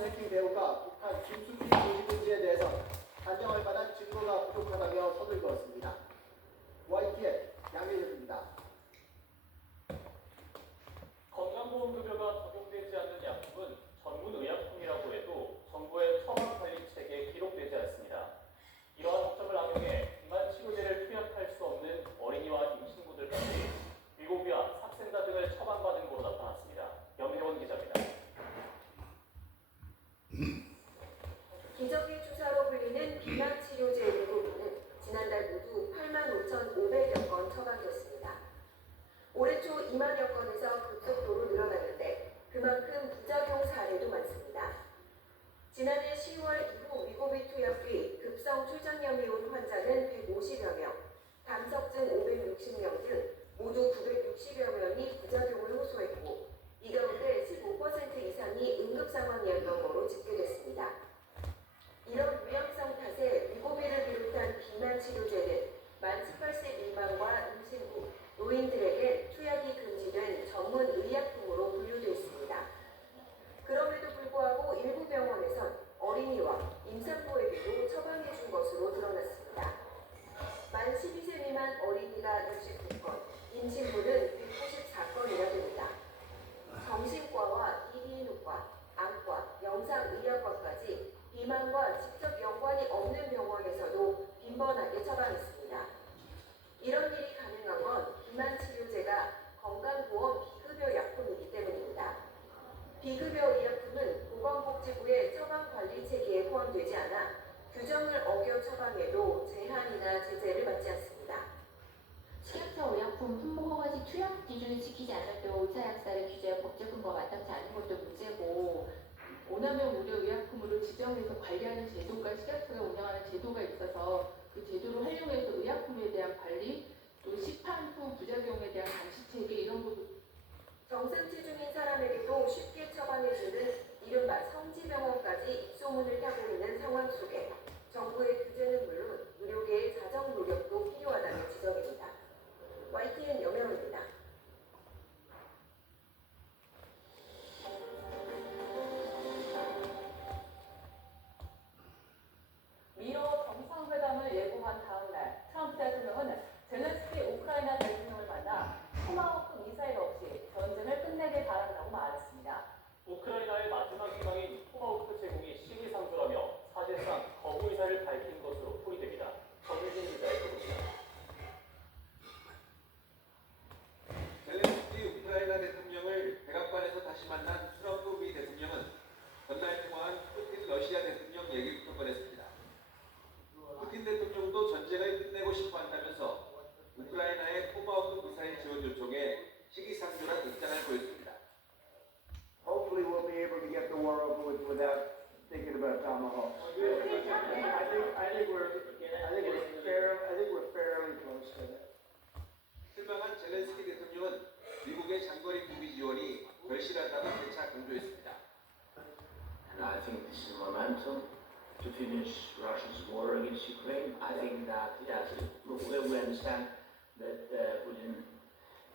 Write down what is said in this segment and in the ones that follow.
북한 해킹 배후가 북한 김수진 조직인지에 대해서 단정할 만한 증거가 부족하다며 선을 그었습니다. YTN 양혜진입니다. 건강보험급여가 적용되지 않는 약품은 전문의약품이라고 해도 정부의 처방 관리 체계에 기록되지 않습니다. 이러한 법정을 악용해 비만 치료제를 투약할 수 없는 어린이와 임신부들까지 위고비와 삭센다 등을 처방받은 것으로 나타났습니다. 염혜원 기자입니다. 기저귀 주사로 불리는 비만 치료제 위고비는 지난달 모두 85,500여 건 처방됐습니다. 올해 초 2만여 건에서 급속도로 늘어났는데 그만큼 부작용 사례도 많습니다. 지난해 10월 이후 위고비 투약 뒤 급성 췌장염이 온 환자는 150여 명, 담석증 560명 등 모두 960여 명이 부작용을 호소했고 이 가운데 15% 이상이 응급상황이었던 것으로 집계됐습니다. 이런 위험성 탓에 위고비를 비롯한 비만 치료제는 만 18세 미만과 임신부, 노인들에게 투약이 금지된 전문 의약품으로 분류되어 있습니다. 그럼에도 불구하고 일부 병원에선 어린이와 임산부에게도 처방해 준 것으로 드러났습니다. 만 12세 미만 어린이가 69건, 임신부는 194건이나 됩니다. 정신과와 이비인후과, 안과, 영상의학과까지 비만과 직접 연관이 없는 병원에서도 빈번하게 처방했습니다. 이런 일이 가능한 건 비만 치료제가 건강보험 비급여 약품이기 때문입니다. 비급여 의약품은 보건복지부의 처방관리 체계에 포함되지 않아 규정을 어겨 처방해도 제한이나 제재를 받지 않습니다. 식약처 의약품 품목 허가시 투약 기준을 지키지 않아도 의사약사를 규제한 법제품과 맞닿지 않은 것도 문제고, 오남용 의료 의약품으로 지정해서 관리하는 제도가 식약처가 운영하는 제도가 있어서 그 제도를 활용해서 의약품에 대한 관리, 또 시판 후 부작용에 대한 감시 체계 이런 것도 정상치 중인 사람에게도 쉽게 처방해주는 이른바 성지병원까지 입소문을 타고 있는 상황 속에 정부의 규제는 물론 의료계의 자정 노력도 필요하다는 지적입니다. YTN 염혜원입니다. 미러 정상회담을 예고한 다음 날 트럼프 대통령은 젤렌스키 우크라이나 대통령을 만나 토마호크 미사일 없이 전쟁을 끝내길 바란다고 말했습니다. 우크라이나의 마지막 희망인 토마호크 제공이 시기상조라며 사실상 거부 의사를 밝힌 것으로 풀이됩니다. 정유진 기자의 보도입니다. 젤렌스키 우크라이나 대통령을 백악관에서 다시 만난 트럼프 미 대통령은 전날 통화한 푸틴 러시아 대통령 얘기부터 꺼냈습니다. 푸틴 대통령도 전쟁을 끝내고 싶어 한다면서 우크라이나의 토마호크 미사일 지원 요청에 시기상조란 입장을 보였습니다. Hopefully we'll be able to get the war over with without thinking about Tomahawk. I think we're fairly close to that. 실망한 젤렌스키 대통령은 미국의 장거리 무기 지원이 절실하다고 재차 강조했습니다. And I think this is momentum to finish Russia's war against Ukraine. I think that, yes, we understand that Putin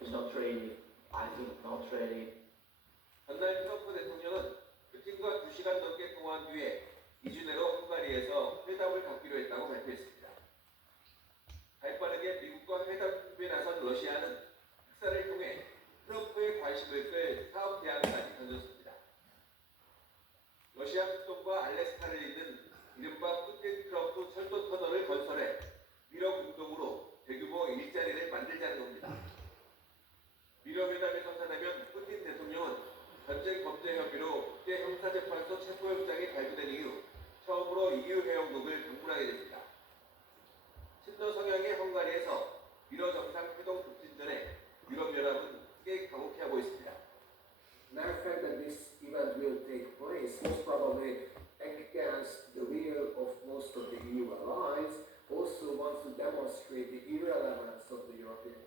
is not ready. I think not ready. 전날 트럼프 대통령은 푸틴과 2시간 넘게 통화한 뒤에 2주 내로 헝가리에서 회담을 갖기로 했다고 발표했습니다. 발빠르게 미국과 회담 준비에 나선 러시아는 특사를 통해 트럼프의 관심을 끌 사업 대안까지 던졌습니다. 러시아 북동과 알래스카를 잇는 이른바 푸틴 트럼프 철도 터널을 건설해 미러 공동으로 대규모 일자리를 만들자는 겁니다. 미러 회담이 성사되면 푸틴 대통령은 전쟁 범죄 혐의로 국제 형사재판소 체포영장이 발부된 이후 처음으로 EU 회원국을 방문하게 됩니다. 친러 성향의 헝가리에서 미러 정상회동 급진 전에 유럽연합은 크게 당혹해하고 있습니다. Matter of fact, that this event will take place most probably against the will of most of the EU allies, also wants to demonstrate the irrelevance of the European.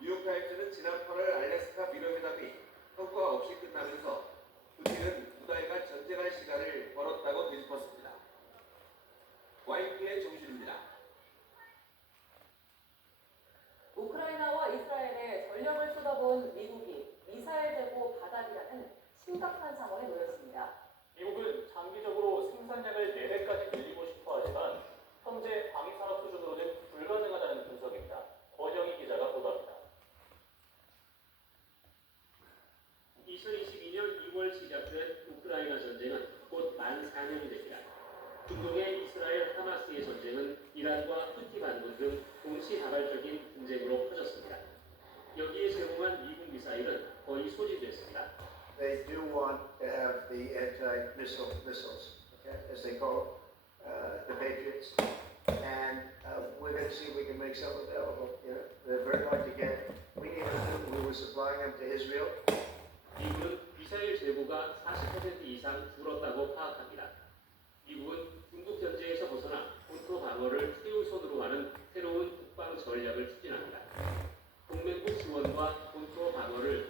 뉴욕타임스는 지난 8월 알래스카 미러 회담이 성과 없이 끝나면서 푸틴은 2달간 전쟁할 시간을 벌었다고 되짚었습니다. YTN 정신입니다. 우크라이나와 이스라엘에 전력을 쏟아본 미국이 미사일 재고 바닥이라는 심각한 상황에 놓였습니다. 미국은 2022년 2월 시작된 우크라이나 전쟁은 곧 만 4년이 됩니다. 중동의 이스라엘 하마스의 전쟁은 이란과 후티 반군 등 동시다발적인 분쟁으로 커졌습니다. 여기에 제공한 미국 미사일은 거의 소진됐습니다. They do want to have the anti-missile missiles, okay, as they call it, the Patriots. And we're going to see if we can make some available. You know, they're very hard to get. We need them. We were supplying them to Israel. 미국은 미사일 재고가 40% 이상 줄었다고 파악합니다. 미국은 중국 견제에서 벗어나 본토 방어를 최우선으로 하는 새로운 국방 전략을 추진합니다. 동맹국 지원과 본토 방어를